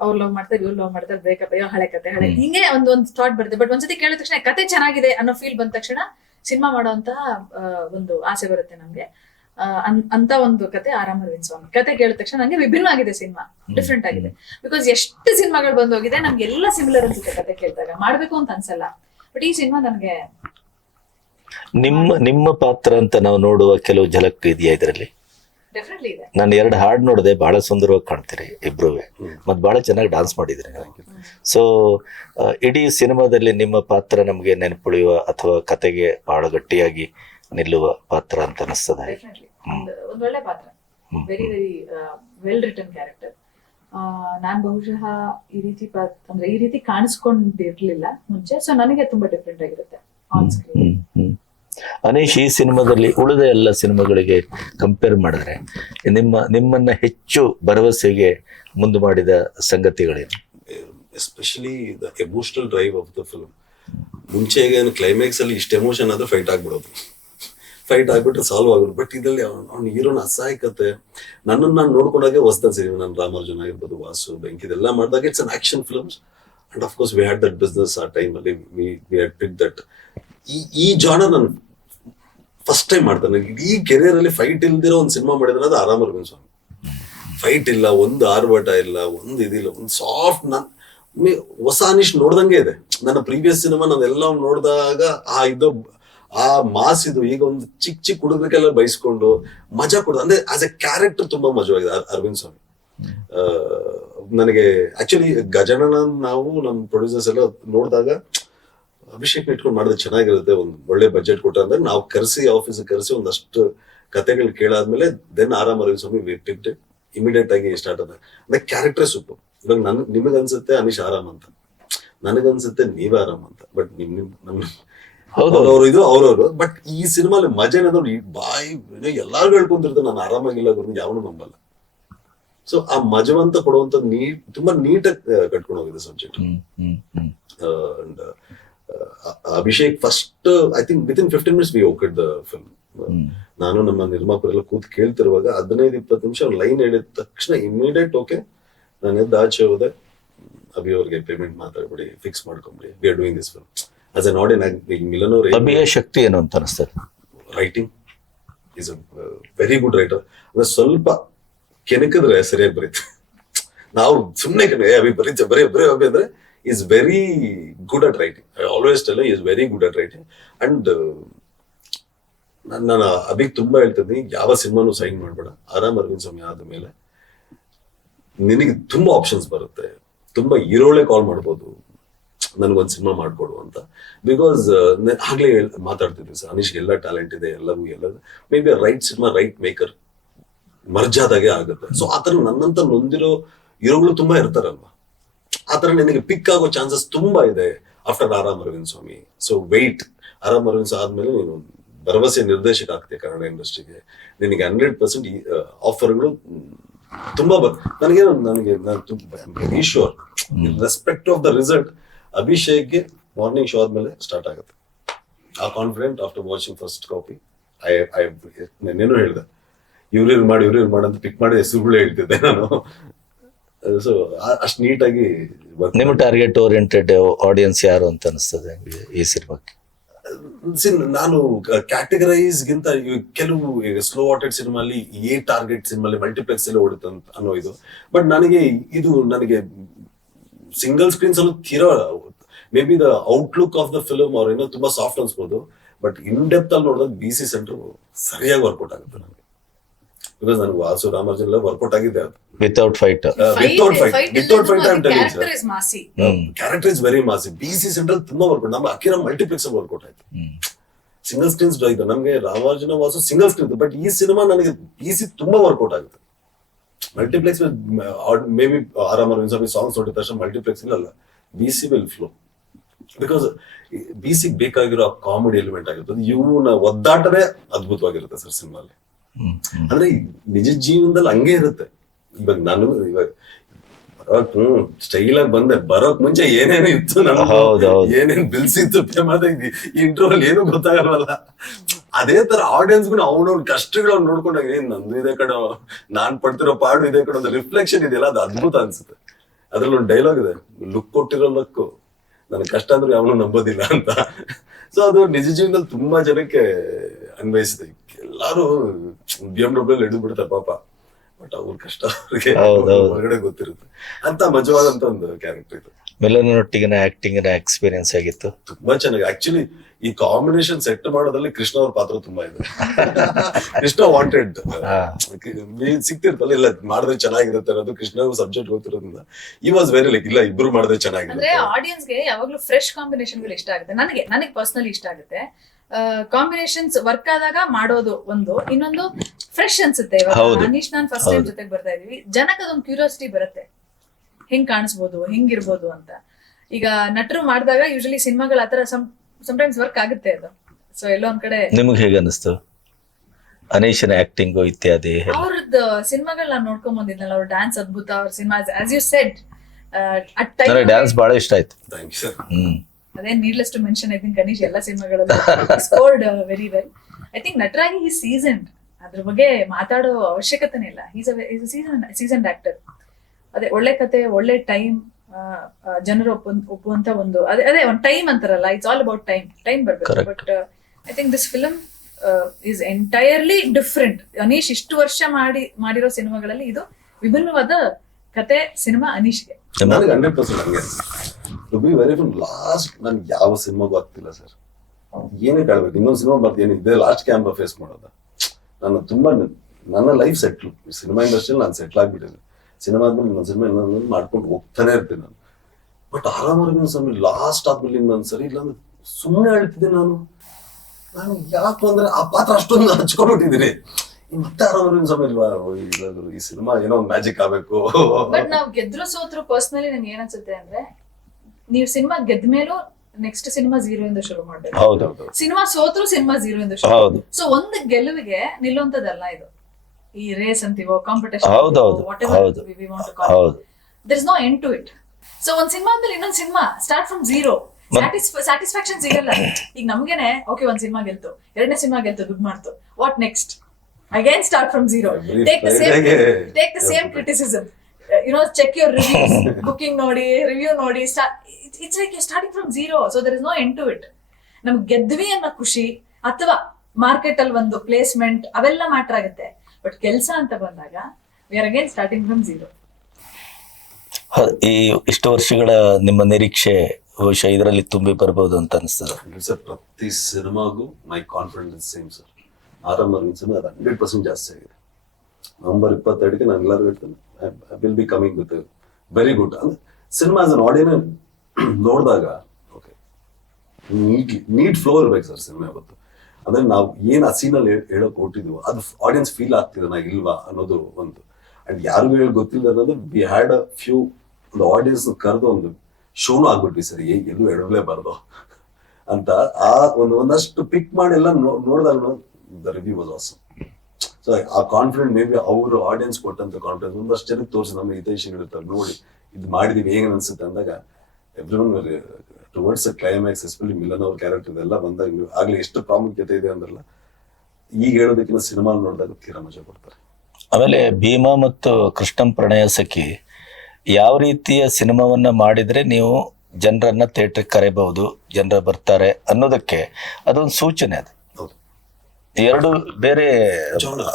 A: ಅವ್ರು ಲವ್ ಮಾಡ್ತಾರೆ ಇವ್ರು ಲವ್ ಮಾಡ್ತಾರೆ ಬ್ರೇಕಪ್ ಅಯ್ಯೋ ಹಳೆ ಕತೆ ಹಳೆ. ಹಿಂಗೆ ಒಂದ್ ಒಂದ್ ಥಾಟ್ ಬರುತ್ತೆ. ಬಟ್ ಒಂದ್ಸತಿ ಕೇಳಿದ ತಕ್ಷಣ ಕತೆ ಚೆನ್ನಾಗಿದೆ ಅನ್ನೋ ಫೀಲ್ ಬಂದ ತಕ್ಷಣ ಸಿನಿಮಾ ಮಾಡುವಂತಹ ಒಂದು ಆಸೆ ಬರುತ್ತೆ ನಮ್ಗೆ. ಅಂತ ಒಂದು ಕತೆ ಆರಾಮ ಅರವಿಂದ್ ಸ್ವಾಮಿ. ಕತೆ ಕೇಳಿದ ತಕ್ಷಣ ನಂಗೆ ವಿಭಿನ್ನ ಆಗಿದೆ ಸಿನಿಮಾ. ಡಿಫ್ರೆಂಟ್ ಆಗಿದೆ. ಬಿಕಾಸ್ ಎಷ್ಟು ಸಿನಿಮಾಗಳು ಬಂದೋಗಿದೆ ನಮ್ಗೆ ಎಲ್ಲ ಸಿಮಿಲರ್ ಅನ್ಸುತ್ತೆ ಕತೆ ಕೇಳಿದಾಗ. ಮಾಡ್ಬೇಕು ಅಂತ ಅನ್ಸಲ್ಲ. ಬಟ್ ಈ ಸಿನಿಮಾ ನನ್ಗೆ
C: ನಿಮ್ಮ ನಿಮ್ಮ ಪಾತ್ರ ಅಂತ ನಾವು ನೋಡುವ ಕೆಲವು ಝಲಕ್ ಇದೆಯಾ ಇದರಲ್ಲಿ?
A: ಡೆಫಿನೆಟ್ಲಿ ಇದೆ.
C: ನಾನು ಎರಡು ಹಾಡು ನೋಡಿದೆ ಬಹಳ ಸುಂದರವಾಗಿ ಕಾಣ್ತೀರಿ ಇಬ್ರು. ಮತ್ತು ಬಹಳ ಚೆನ್ನಾಗಿ ಡಾನ್ಸ್ ಮಾಡಿದ್ರಿ ಸೊ ಇಡೀ ಸಿನಿಮಾದಲ್ಲಿ ನಿಮ್ಮ ಪಾತ್ರ ನಮಗೆ ನೆನಪುಳಿಯುವ ಅಥವಾ ಕತೆಗೆ ಬಹಳ ಗಟ್ಟಿಯಾಗಿ ನಿಲ್ಲುವ ಪಾತ್ರ ಅಂತ ಅನಿಸ್ತದೆ.
A: ಡೆಫಿನೆಟ್ಲಿ ಒಂದು ಒಂದು ಒಳ್ಳೆ ಪಾತ್ರ. Very very well written character ನಾನ್ ಬಹುಶಃ ಈ ರೀತಿ ಅಂದ್ರೆ ಈ ರೀತಿ ಕಾಣಿಸ್ಕೊಂಡಿರ್ಲಿಲ್ಲ ಮುಂಚೆ. ಸೊ ನನಗೆ ತುಂಬಾ ಡಿಫ್ರೆಂಟ್ ಆಗಿರುತ್ತೆ. On screen
C: hmm, hmm. Anish ಈ ಸಿನಿಮಾದಲ್ಲಿ ಉಳಿದ ಎಲ್ಲ ಸಿನಿಮಾಗಳಿಗೆ ಕಂಪೇರ್ ಮಾಡಿದ್ರೆ ನಿಮ್ಮ ನಿಮ್ಮನ್ನ ಹೆಚ್ಚು ಭರವಸೆಗೆ ಮುಂದೆ ಮಾಡಿದ ಸಂಗತಿಗಳೇನು?
B: Especially the emotional drive of the film ಮುಂಚೆ ಈಗ ಕ್ಲೈಮ್ಯಾಕ್ಸ್ ಅಲ್ಲಿ ಇಷ್ಟ ಎಮೋಷನ್ ಆದ್ರೆ ಫೈಟ್ ಆಗ್ಬಿಡೋದು. ಫೈಟ್ ಆಗ್ಬಿಟ್ರೆ ಸಾಲ್ವ್ ಆಗೋದು ಬಟ್ ಇದರಲ್ಲಿ ಅವ್ನ ಹೀರೋನ ಅಸಹಾಯಕತೆ ನನ್ನನ್ನು ನಾನು ನೋಡ್ಕೊಂಡಾಗೆ ಹೊಸ್ದ ಸಿನಿಮಾ ನಾನು ರಾಮಾರ್ಜುನ್ ಆಗಿರ್ಬೋದು ವಾಸು ಬೆಂಕಿ ಇದೆಲ್ಲ ಮಾಡಿದಾಗ it's an action films and of course we had that business ಆ ಟೈಮಲ್ಲಿ we we had pick that ಈ ಈ ಜಾಣ ನಾನು ಫಸ್ಟ್ ಟೈಮ್ ಮಾಡ್ತಾನೆ ಇಡೀ ಕೆರಿಯರಲ್ಲಿ ಫೈಟ್ ಇಲ್ದಿರೋ ಒಂದು ಸಿನಿಮಾ ಮಾಡಿದ್ರೆ ಅದು ಆರಾಮ್ ಅರವಿಂದ್ ಸ್ವಾಮಿ. ಫೈಟ್ ಇಲ್ಲ, ಒಂದು ಆರ್ಭಟ ಇಲ್ಲ, ಒಂದು ಇದಿಲ್ಲ, ಒಂದು ಸಾಫ್ಟ್ ನನ್ ಹೊಸ ಅನಿಶ್ ನೋಡ್ದಂಗೆ ಇದೆ. ನನ್ನ ಪ್ರೀವಿಯಸ್ ಸಿನಿಮಾ ಎಲ್ಲ ನೋಡಿದಾಗ ಆ ಇದು, ಆ ಮಾಸ್ ಇದು, ಈಗ ಒಂದು ಚಿಕ್ಕ ಚಿಕ್ಕ ಹುಡುಗರಿಗೆಲ್ಲ ಬಯಸ್ಕೊಂಡು ಮಜಾ ಕೊಡೋದು. ಅಂದ್ರೆ ಆಸ್ ಎ ಕ್ಯಾರೆಕ್ಟರ್ ತುಂಬಾ ಮಜವಾಗಿದೆ, ಅರ್- ಅರವಿಂದ್ ಸ್ವಾಮಿ. ನನಗೆ ಆಕ್ಚುಲಿ ಗಜಾನನ ನಾವು ನಮ್ಮ ಪ್ರೊಡ್ಯೂಸರ್ಸ್ ಎಲ್ಲ ನೋಡಿದಾಗ ಅಭಿಷೇಕ್ ಇಟ್ಕೊಂಡು ಮಾಡಿದ್ರೆ ಚೆನ್ನಾಗಿರುತ್ತೆ ಒಂದು ಒಳ್ಳೆ ಬಜೆಟ್ ಕೊಟ್ಟ ಅಂದ್ರೆ ನಾವು ಕರೆಸಿ ಆಫೀಸ್ ಕರೆಸಿ ಒಂದಷ್ಟು ಕತೆಗಳು ಕೇಳಾದ್ಮೇಲೆ then Aaram Aravind Swamy picked immediate ಆಗಿ ಸ್ಟಾರ್ಟ್ ಅದ ಅಂದ್ರೆ ಕ್ಯಾರೆಕ್ಟರ್ ಸೂಪರ್ ಇವಾಗ ನನ್ ನಿಮಗ್ ಅನ್ಸುತ್ತೆ ಅನೀಶ್ ಆರಾಮ್ ಅಂತ. ನನಗನ್ಸುತ್ತೆ ನೀವೇ ಆರಾಮ್ ಅಂತ. ಬಟ್ ನಿಮ್ ನಿಮ್. ಅವ್ರವ್ರು ಇದು ಅವ್ರವ್ರು. ಬಟ್ ಈ ಸಿನಿಮಾಲಿ ಮಜಾ ಏನಂದ್ರೆ ಬಾಯಿ ಎಲ್ಲಾರು ಹೇಳ್ಕೊಂತಿರ್ತಾರೆ ನಾನು ಆರಾಮಾಗಿಲ್ಲ ಗುರು ಯಾವನು ನಂಬಲ್ಲ. ಸೊ ಆ ಮಜವಂತ ಕೊಡುವಂತ ನೀಟ್ ತುಂಬಾ ನೀಟಾಗಿ ಕಟ್ಕೊಂಡು ಹೋಗಿದೆ subject and Abhishek first I think within fifteen minutes we okayed the film ನಾನು ನಮ್ಮ ನಿರ್ಮಾಪಕರೆಲ್ಲ ಕೂತ್ ಕೇಳ್ತಿರುವಾಗ ಹದಿನೈದು ಇಪ್ಪತ್ತು ನಿಮಿಷ ಲೈನ್ ಹೇಳಿದ ತಕ್ಷಣ ಇಮಿಡಿಯೇಟ್ ಓಕೆ ನಾನು ಎದ್ದು ಆಚೆ ಹೋದೆ. ಅಭಿ ಅವ್ರಿಗೆ ಪೇಮೆಂಟ್ ಮಾತಾಡ್ಬಿಡಿ ಫಿಕ್ಸ್ ಮಾಡ್ಕೊಂಬಿಡಿ. We are doing this film as an audience ಈಗ ಮಿಲನ್ ಅವ್ರು
C: ಅಭಿಯ ಶಕ್ತಿ ಏನು ಅಂತ ಅನಿಸ್ತಾರೆ
B: writing is a very good writer ಅಂದ್ರೆ ಸ್ವಲ್ಪ ಕೆಣಕಿದ್ರೆ ಸರಿಯಾಗಿ ಬರೀತು. ನಾವು ಸುಮ್ಮನೆ ಅಭಿ ಬರೀತ ಬರೀ ಬರೀ ಅಭಿ ಅಂದ್ರೆ is very good at writing I always tell is very good at writing and ನಾನು ಅಭಿಗ್ ತುಂಬಾ ಹೇಳ್ತಿದ್ದೀನಿ ಯಾವ ಸಿನಿಮಾನು ಸೈನ್ ಮಾಡ್ಬೇಡ. ಆರಾಮ್ ಅರವಿಂದ್ ಸ್ವಾಮಿ ಆದ್ಮೇಲೆ ನಿನಗೆ ತುಂಬಾ ಆಪ್ಷನ್ಸ್ ಬರುತ್ತೆ. ತುಂಬಾ ಹೀರೋಳೆ ಕಾಲ್ ಮಾಡ್ಬೋದು. ನನ್ಗೊಂದ್ ಸಿನಿಮಾ ಮಾಡ್ಕೊಡು ಅಂತ. ಬಿಕಾಸ್ ಆಗ್ಲೇ ಮಾತಾಡ್ತಿದ್ವಿ ಸರ್ ಅನೀಶ್ ಎಲ್ಲ ಟ್ಯಾಲೆಂಟ್ ಇದೆ, ಎಲ್ಲವೂ ಎಲ್ಲ maybe right cinema right maker ಮರ್ಜಾದಾಗೆ ಆಗುತ್ತೆ. ಸೊ ಆತರ ನನ್ನಂತ ನೊಂದಿರೋ ಇರೋಗಳು ತುಂಬಾ ಇರ್ತಾರಲ್ವಾ? ಆತರ ನಿನಗೆ ಪಿಕ್ ಆಗೋ ಚಾನ್ಸಸ್ ತುಂಬಾ ಇದೆ ಆಫ್ಟರ್ ಆರಾಮ್ ಅರವಿಂದ್ ಸ್ವಾಮಿ. ಸೊ ವೆಯ್ಟ್ ಆರಾಮ್ ಅರವಿಂದ್ ಆದ್ಮೇಲೆ ನೀನು ಭರವಸೆ ನಿರ್ದೇಶಕ ಆಗ್ತೀಯ ಕನ್ನಡ ಇಂಡಸ್ಟ್ರಿಗೆ ನಿನಗೆ ಹಂಡ್ರೆಡ್ ಪರ್ಸೆಂಟ್ ಆಫರ್ಗಳು ತುಂಬಾ ಬರ್ ನನಗೆ ನನಗೆ ನಾನು very sure respect of the result ಅಭಿಷೇಕ್ಗೆ morning show ಆದ್ಮೇಲೆ ಸ್ಟಾರ್ಟ್ ಆಗುತ್ತೆ. ಆ confident after watching first copy I I ನೆನ್ನೆನೂ ಹೇಳ್ದೆ. ಇವ್ರಿವ್ರು ಮಾಡಿ ಇವ್ರಿವ್ರು ಮಾಡಿ ಅಂತ ಪಿಕ್ ಮಾಡಿ ಹೆಸರುಗಳು ಹೇಳ್ತಿದ್ದೆ ನಾನು. ಸೊ ಅಷ್ಟು ನೀಟಾಗಿ
C: ನಿಮ್ಮ ಟಾರ್ಗೆಟ್ ಓರಿಯೆಂಟೆಡ್ ಆಡಿಯನ್ಸ್ ಯಾರು ಅಂತ ಅನಿಸ್ತದೆ ಈ ಸಿನಿಮಾಕ್ಕೆ?
B: ನಾನು ಕ್ಯಾಟಗರೈಸ್ ಗಿಂತ ಕೆಲವು slow waited cinema A target cinema ಅಲ್ಲಿ ಮಲ್ಟಿಪ್ಲೆಕ್ಸ್ ಎಲ್ಲ ಓಡುತ್ತೆ ಅಂತ ಅನ್ನೋ ಇದು. ಬಟ್ ನನಗೆ ಇದು ನನಗೆ ಸಿಂಗಲ್ ಸ್ಕ್ರೀನ್ಸ್ ಅಲ್ಲೂ ತೀರಾ maybe the outlook of the film ಅವ್ರ ಏನೋ ತುಂಬಾ ಸಾಫ್ಟ್ ಅನ್ಸ್ಬೋದು. ಬಟ್ ಇನ್ ಡೆಪ್ತ್ ಅಲ್ಲಿ ನೋಡಿದಾಗ ಬಿ ಸಿ ಸೆಂಟರ್ ಸರಿಯಾಗಿ ವರ್ಕೌಟ್ ಆಗುತ್ತೆ ನನಗೆ. ಬಿಕಾಸ್ ನನಗೆ ವಾಸು ರಾಮಾರ್ಜುನ್ ಎಲ್ಲ ವರ್ಕೌಟ್ ಆಗಿದೆ ಅದು
C: without fight
B: without fight without fight I'm telling
A: character is massy
B: character is very massy B C central ತುಂಬಾ ವರ್ಕೌಟ್ ನಮ್ಮ ಅಕಿರ ಮಲ್ಟಿಪ್ಲೆಕ್ಸ್ ವರ್ಕೌಟ್ ಆಯ್ತು. ಸಿಂಗಲ್ ಸ್ಕ್ರೀನ್ಸ್ ಇದು ನಮಗೆ Ramarjuna Vasu single screen but ಈ ಸಿನಿಮಾ ನನಗೆ ಬಿ ಸಿ ತುಂಬಾ work out ಆಗುತ್ತೆ. Multiplex maybe Aaram Aravind Swamy songs ನೋಡಿದ ತಕ್ಷಣ ಮಲ್ಟಿಪ್ಲೆಕ್ಸ್ ಇಲ್ಲ B C will flow because B C ಬೇಕಾಗಿರೋ ಕಾಮಿಡಿ ಎಲಿಮೆಂಟ್ ಆಗಿರ್ತದೆ. ಇವನ ಒದ್ದಾಟವೇ ಅದ್ಭುತವಾಗಿರುತ್ತೆ ಸರ್ ಸಿನಿಮಾಲಿ ಅಂದ್ರೆ ನಿಜ ಜೀವನದಲ್ಲಿ ಹಂಗೆ ಇರುತ್ತೆ. ಇವಾಗ ನಾನು ಇವಾಗ ಬರೋಕ್ ಹ್ಮ್ ಸ್ಟೈಲ್ ಆಗಿ ಬಂದೆ. ಬರೋಕ್ ಮುಂಚೆ ಏನೇನು ಇತ್ತು. ಏನೇನ್ ಬಿಲ್ಸ್ ಇತ್ತು ಇಂಟ್ರೋ ಇಂಟ್ರೋಲ್ ಏನು ಗೊತ್ತಾಗಲ್ಲ ಅದೇ ತರ ಆಡಿಯನ್ಸ್ ಕೂಡ ಅವನವ್ನ ಕಷ್ಟಗಳು ಅವ್ನು ನೋಡ್ಕೊಂಡಾಗ ಏನ್ ನಂದು ಇದೆ ಕಡೆ ನಾನ್ ಪಡ್ತಿರೋ ಪಾಡು ಇದೆ ಕಡೆ ಒಂದು ರಿಫ್ಲೆಕ್ಷನ್ ಇದೆಯಲ್ಲ ಅದು ಅದ್ಭುತ ಅನ್ಸುತ್ತೆ. ಅದ್ರಲ್ಲಿ ಒಂದು ಡೈಲಾಗ್ ಇದೆ. ಲುಕ್ ಕೊಟ್ಟಿರೋ ಲಕ್ಕು ನನ್ ಕಷ್ಟ ಅಂದ್ರೆ ಅವನು ನಂಬೋದಿಲ್ಲ ಅಂತ. ಸೊ ಅದು ನಿಜ ಜೀವನದಲ್ಲಿ ತುಂಬಾ ಜನಕ್ಕೆ ಅನ್ವಯಿಸಿದೆ. ಎಲ್ಲಾರು ಬಿ ಎಂ ಡಬ್ಲ್ಯೂ ಹಿಡಿದು ಬಿಡ್ತಾರೆ ಪಾಪ. ಬಟ್ ಅವ್ರ ಕಷ್ಟ ಅವ್ರಿಗೆ
C: ಹೌದು, ಹೌದು.
B: ಹೊರಗಡೆ ಗೊತ್ತಿರುತ್ತೆ. ಅಂತ ಮಜವಾದಂತ ಒಂದು ಕ್ಯಾರೆಕ್ಟರ್ ಇದು.
C: ಮಿಲನೊಟ್ಟಿಗಿನ ಆಕ್ಟಿಂಗ್ ಎಕ್ಸ್ಪೀರಿಯನ್ಸ್ ಆಗಿತ್ತು
B: ತುಂಬಾ ಚೆನ್ನಾಗಿ. ಆಕ್ಚುಲಿ ಈ ಕಾಂಬಿನೇಷನ್ ಸೆಟ್ ಮಾಡೋದ್ರಲ್ಲಿ ಕೃಷ್ಣ ಅವ್ರ ಪಾತ್ರ ತುಂಬಾ ಇದೆ. ಕೃಷ್ಣ ವಾಂಟೆಡ್
C: ಹಾ.
B: ಸಿಕ್ತಿರ್ತಲ್ಲ ಇಲ್ಲ ಮಾಡಿದ್ರೆ ಚೆನ್ನಾಗಿರುತ್ತೆ ಅನ್ನೋದು ಕೃಷ್ಣ ಸಬ್ಜೆಕ್ಟ್ ಗೊತ್ತಿರೋದ್ರಿಂದ. ಈ ವಾಸ್ ವೆರಿ ಲೈಕ್ ಇಲ್ಲ ಇಬ್ರು ಮಾಡಿದ್ರೆ
A: ಅಂದ್ರೆ
B: ಚೆನ್ನಾಗಿರುತ್ತೆ
A: ಆಡಿಯನ್ಸ್ಗೆ ಯಾವಾಗ್ಲೂ ಫ್ರೆಶ್ ಕಾಂಬಿನೇಷನ್ ಇಷ್ಟ ಆಗುತ್ತೆ. ನನಗೆ ನನಗೆ ಪರ್ಸನಲಿ ಇಷ್ಟ ಆಗುತ್ತೆ. ಕಾಂಬಿನೇಷನ್ಸ್ ವರ್ಕ್ ಆದಾಗ ಮಾಡೋದು ಒಂದು. ಇನ್ನೊಂದು ಫ್ರೆಶ್ ಅನ್ಸುತ್ತೆ ಅನೀಶ್ ನಾನ್ ಫಸ್ಟ್ ಟೈಮ್. ಜೊತೆಗೆ ಬರ್ತಾ ಇದೀವಿ. ಜನಕ್ಕೆ ಅದೊಂದು ಕ್ಯೂರಿಯಾಸಿಟಿ ಬರುತ್ತೆ. ಹೆಂಗ್ ಕಾಣಿಸ್ಬೋದು ಹೆಂಗಿರ್ಬೋದು ಅಂತ. ಈಗ ನಟರು ಮಾಡಿದಾಗ ಯೂಶಲಿ ಸಿನಿಮಾಗಳು ಆತರ ಟೈಮ್ಸ್ ವರ್ಕ್ ಆಗುತ್ತೆ ಅದು. ಸೊ ಎಲ್ಲೋ ಒಂದ್ ಕಡೆ
C: ನಿಮ್ಗೆ ಹೇಗೆ ಅನಿಸ್ತು? ಅನೀಶನ ಆಕ್ಟಿಂಗು ಇತ್ಯಾದಿ ಅವ್ರದ್
A: ಅವ್ರದ್ದು ಸಿನಿಮಾಗಳು ನಾನು ನೋಡ್ಕೊಂಡ್ ಬಂದಿದ್ನಲ್ಲ ಅವ್ರ ಡ್ಯಾನ್ಸ್ ಅದ್ಭುತ ಅವ್ರ cinema as you said at
C: dance ಬಹಳ ಇಷ್ಟ ಆಯ್ತು.
B: Thank you sir
C: hmm.
A: ಅದೇ needless to mention I think Ganesh ಎಲ್ಲ ಸಿನಿಮಾಗಳಲ್ಲೂ scored very well I think ನಟರಾಗಿ ಈ ಸೀಸನ್ ಅದ್ರ ಬಗ್ಗೆ ಮಾತಾಡೋ ಅವಶ್ಯಕತೆನೇ ಇಲ್ಲ. ಈಸ್ ಸೀಸನ್ ಸೀಸನ್ ಆಕ್ಟರ್ ಅದೇ ಒಳ್ಳೆ ಕತೆ ಒಳ್ಳೆ ಟೈಮ್ ಜನರು ಒಪ್ಪ ಒಪ್ಪುವಂತ ಒಂದು ಅದೇ ಅದೇ ಒಂದು ಟೈಮ್ ಅಂತಾರಲ್ಲ it's all about time time ಬರ್ಬೇಕು. But I think this film is entirely different Anish ಇಷ್ಟು ವರ್ಷ ಮಾಡಿ ಮಾಡಿರೋ ಸಿನಿಮಾಗಳಲ್ಲಿ ಇದು ವಿಭಿನ್ನವಾದ ಕತೆ cinema ಅನೀಶ್ಗೆ.
B: To be very full last ನನ್ಗೆ ಯಾವ ಸಿನಿಮಾಗೂ ಆಗ್ತಿಲ್ಲ ಸರ್ ಏನೇ ಕೇಳ್ಬೇಕು, ಇನ್ನೊಂದು ಸಿನಿಮಾ ಬರ್ತೀನಿ ಇದೇ ಲಾಸ್ಟ್ ಕ್ಯಾಮ್ರಾ ಫೇಸ್ ಮಾಡೋದ. ನಾನು ತುಂಬಾ ನನ್ನ ಲೈಫ್ ಸೆಟ್ಲ್ ಸಿನಿಮಾ ಇಂಡಸ್ಟ್ರಿಯಲ್ಲಿ ನಾನು ಸೆಟ್ಲ್ ಆಗ್ಬಿಟ್ಟಿದ್ದೆ ಸಿನಿಮಾ ಆದ್ಮೇಲೆ ಇನ್ನೊಂದು ಸಿನಿಮಾ ಇನ್ನೊಂದು ಮಾಡ್ಕೊಂಡು ಹೋಗ್ತಾನೆ ಇರ್ತೀನಿ ನಾನು. ಬಟ್ ಆರಾಮಾಗಿ ಸ್ವಾಮಿ ಲಾಸ್ಟ್ ಆದ್ಮೇಲೆ ಇನ್ನೊಂದು ಸರಿ ಇಲ್ಲಾಂದ್ರೆ ಸುಮ್ಮನೆ ಹೇಳ್ತಿದ್ದೆ ನಾನು. ನಾನು ಯಾಕೆ ಅಂದ್ರೆ ಆ ಪಾತ್ರ ಅಷ್ಟೊಂದು ಹಚ್ಕೊಂಡ್ಬಿಟ್ಟಿದ್ದೀನಿ. ಮತ್ತೆ ಆರಾಮಾಗಿ ಸಮಯ ಇಲ್ವಾ? ಈ ಸಿನಿಮಾ ಏನೋ ಮ್ಯಾಜಿಕ್ ಆಗ್ಬೇಕು.
A: ಬಟ್ ನಾವು ಗೆದ್ರು ಸೋತ್ರು ಪರ್ಸನಲಿ ನನ್ಗೆ ಏನ್ ಅನ್ಸುತ್ತೆ ಅಂದ್ರೆ ನೀವು ಸಿನಿಮಾ ಗೆದ್ದ ಮೇಲೂ ನೆಕ್ಸ್ಟ್ ಸಿನಿಮಾ ಝೀರೋ ಇಂದ ಶುರು ಮಾಡಬೇಕು.
C: ಹೌದು.
A: ಸಿನಿಮಾ ಸೋತ್ರು ಸಿನಿಮಾ ಝೀರೋ ಇಂದ ಶುರು.
C: ಹೌದು.
A: ಸೊ ಒಂದು ಗೆಲುವಿಗೆ ನಿಲ್ಲುವಂತದಲ್ಲ ಇದು. ಈ ರೇಸ್ ಅಂತೀವೋ ಕಾಂಪಿಟೇಷನ್
C: ಹೌದೌದು, ಹೌದು. ಹೌದು.
A: There is no end to it so ಒಂದ್ ಸಿನಿಮಾ ಅಂದ್ರೆ ಇನ್ನೊಂದ್ cinema start from zero satisfaction ಸಿಗಲ್ಲ ಈಗ ನಮ್ಗೆನೆ ಓಕೆ ಒಂದ್ ಸಿನಿಮಾ ಗೆಲ್ತು. ಎರಡನೇ ಸಿನಿಮಾ ಗೆಲ್ತು ದುಡ್ಡು ಮಾಡ್ತು. What next again start from zero take the same take the same criticism you know check your reviews booking ನೋಡಿ ರಿವ್ಯೂ ನೋಡಿ it's like starting from zero so there is no end to it ನಮ್ಗೆ ಗೆದ್ವಿ ಅನ್ನೋ ಖುಷಿ ಅಥವಾ market ಅಲ್ಲಿ ಒಂದು placement ಅವೆಲ್ಲ ಮ್ಯಾಟರ್ ಆಗುತ್ತೆ. ಬಟ್ ಕೆಲಸ ಅಂತ ಬಂದಾಗ we are again starting from zero
C: ಈ ಇಷ್ಟು ವರ್ಷಗಳ ನಿಮ್ಮ ನಿರೀಕ್ಷೆ ಬಹುಶಃ ಇದರಲ್ಲಿ ತುಂಬಿ ಬರ್ಬೋದು ಅಂತ ಅನಿಸ್ತದೆ.
B: ಸರ್ ಪ್ರತಿ ಸಿನಿಮಾಗೂ my confidence same sir. Aaram Aravind cinema ಅದು ಹಂಡ್ರೆಡ್ ಪರ್ಸೆಂಟ್ ಜಾಸ್ತಿ ಆಗಿದೆ. ನವೆಂಬರ್ ಇಪ್ಪತ್ತೆರಡಕ್ಕೆ ನಾನು ಎಲ್ಲರೂ ಹೇಳ್ತೇನೆ. Will be coming with very good ಅಂದ್ರೆ ಸಿನಿಮಾ ಆಸ್ ಅನ್ ಆಡಿಯನ್ ನೋಡಿದಾಗ ಓಕೆ ನೀಟ್ ನೀಟ್ ಫ್ಲೋ ಇರ್ಬೇಕು ಸರ್ ಸಿನಿಮಾ ಇವತ್ತು ಅಂದ್ರೆ ನಾವು ಏನ್ ಆ ಸೀನಲ್ಲಿ ಹೇಳೋ ಹೊಟ್ಟಿದ್ವು ಅದು ಆಡಿಯನ್ಸ್ ಫೀಲ್ ಆಗ್ತಿದೆ ಇಲ್ವಾ ಅನ್ನೋದು ಒಂದು. ಅಂಡ್ ಯಾರಿಗೂ ಹೇಳಿ ಗೊತ್ತಿಲ್ಲ ಅನ್ನೋದು ವಿ ಹ್ಯಾಡ್ ಅ ಫ್ಯೂ ಒಂದು ಆಡಿಯನ್ಸ್ ಕರೆದು ಒಂದು ಶೋನು ಆಗ್ಬಿಟ್ವಿ ಸರ್ ಏ, ಎಲ್ಲೂ ಹೇಳಲೇಬಾರ್ದು ಅಂತ ಆ ಒಂದು ಒಂದಷ್ಟು ಪಿಕ್ ಮಾಡಿ ಎಲ್ಲ ನೋ- ನೋಡಿದಾಗ the review was awesome so ಆ ಕಾನ್ಫಿಡೆಂಟ್ ಮೇ ಬಿ ಅವರು ಆಡಿಯನ್ಸ್ ಕೊಟ್ಟಂತ ಕಾನ್ಫಿಡೆನ್ಸ್ ಒಂದಷ್ಟು ಜನಕ್ಕೆ ತೋರಿಸಿ ನಮ್ಮ ಹಿತೈಷಿಗಳಿರ್ತಾರೆ ನೋಡಿ, ಇದು ಮಾಡಿದೀವಿ ಹೇಗೆ ಅನ್ಸುತ್ತೆ ಅಂದಾಗ everyone towards climax especially Milana ಅವ್ರ ಕ್ಯಾರೆಕ್ಟರ್ ಎಲ್ಲ ಬಂದಾಗ ನೀವು ಆಗ್ಲೇ ಎಷ್ಟು ಪ್ರಾಮುಖ್ಯತೆ ಇದೆ ಅಂದ್ರಲ್ಲ, ಈಗ ಹೇಳೋದಕ್ಕಿಂತ ಸಿನಿಮಾ ನೋಡಿದಾಗ ತೀರಾ ಮಜಾ ಕೊಡ್ತಾರೆ.
C: ಆಮೇಲೆ ಭೀಮಾ ಮತ್ತು ಕೃಷ್ಣಂ ಪ್ರಣಯ ಸಖಿ, ಯಾವ ರೀತಿಯ ಸಿನಿಮಾವನ್ನ ಮಾಡಿದ್ರೆ ನೀವು ಜನರನ್ನ ಥಿಯೇಟ್ರಿಗೆ ಕರೆಯಬಹುದು ಜನರು ಬರ್ತಾರೆ ಅನ್ನೋದಕ್ಕೆ ಅದೊಂದು ಸೂಚನೆ ಅದು. ಎರಡು ಬೇರೆ.